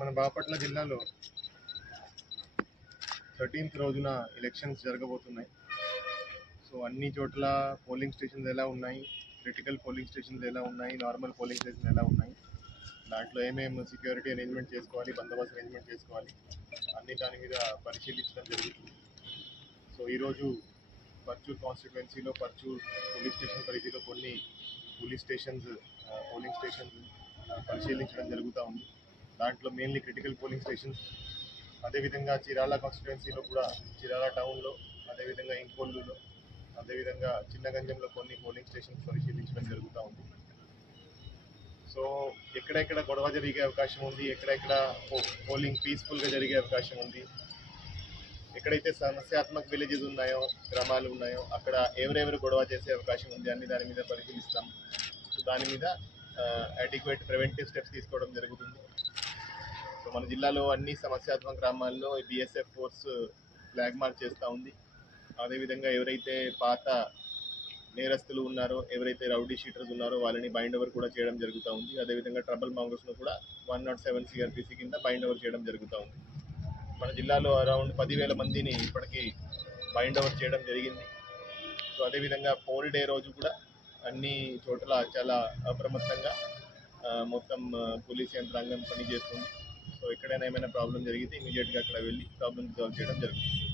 మన బాపట్ల జిల్లాలో 13th రోజున ఎలక్షన్స్ జరగబోతున్నాయి. సో అన్ని చోట్ల పోలింగ్ స్టేషన్స్ ఎలా ఉన్నాయి, క్రిటికల్ పోలింగ్ స్టేషన్స్ ఎలా ఉన్నాయి, నార్మల్ పోలింగ్ స్టేషన్స్ ఎలా ఉన్నాయి, దాంట్లో ఏమేమి సెక్యూరిటీ అరేంజ్మెంట్ చేసుకోవాలి, బందోబస్తు అరేంజ్మెంట్ చేసుకోవాలి, అన్ని దాని మీద పరిశీలించడం జరుగుతుంది. సో ఈరోజు పర్చూర్ కాన్స్టిట్యుయెన్సీలో పర్చూర్ పోలీస్ స్టేషన్ పరిధిలో కొన్ని పోలింగ్ స్టేషన్స్ పరిశీలించడం జరుగుతూ ఉంది. దాంట్లో మెయిన్లీ క్రిటికల్ పోలింగ్ స్టేషన్స్, అదేవిధంగా చీరాల కాన్స్టిట్యుయెన్సీలో కూడా చీరాల టౌన్లో, అదేవిధంగా ఇంకొల్లులో, అదేవిధంగా చిన్నగంజంలో కొన్ని పోలింగ్ స్టేషన్స్ పరిశీలించడం జరుగుతూ ఉంది. సో ఎక్కడెక్కడ గొడవ జరిగే అవకాశం ఉంది, ఎక్కడెక్కడ పోలింగ్ పీస్ఫుల్గా జరిగే అవకాశం ఉంది, ఎక్కడైతే సమస్యాత్మక విలేజెస్ ఉన్నాయో, గ్రామాలు ఉన్నాయో అక్కడ ఎవరెవరు గొడవ చేసే అవకాశం ఉంది అన్ని దాని మీద పరిశీలిస్తాం. సో దాని మీద అడిక్వేట్ ప్రివెంటివ్ స్టెప్స్ తీసుకోవడం జరుగుతుంది. సో మన జిల్లాలో అన్ని సమస్యాత్మక గ్రామాల్లో BSF ఫోర్స్ ఫ్లాగ్ మార్చ్ చేస్తూ ఉంది. అదేవిధంగా ఎవరైతే పాత నేరస్తులు ఉన్నారో, ఎవరైతే రౌడీ షీటర్స్ ఉన్నారో వాళ్ళని బైండ్ ఓవర్ కూడా చేయడం జరుగుతూ ఉంది. అదేవిధంగా ట్రబుల్ మాంగర్స్ను కూడా 107 CRPC కింద బైండ్ ఓవర్ చేయడం జరుగుతూ ఉంది. మన జిల్లాలో అరౌండ్ 10,000 మందిని ఇప్పటికీ బైండ్ ఓవర్ చేయడం జరిగింది. సో అదేవిధంగా పోల్ డే రోజు కూడా అన్ని చోట్ల చాలా అప్రమత్తంగా మొత్తం పోలీస్ యంత్రాంగం పనిచేస్తుంది. సో ఎక్కడైనా ఏమైనా ప్రాబ్లం జరిగితే ఇమీడియట్గా అక్కడ వెళ్ళి ప్రాబ్లమ్ సాల్వ్ చేయడం జరుగుతుంది.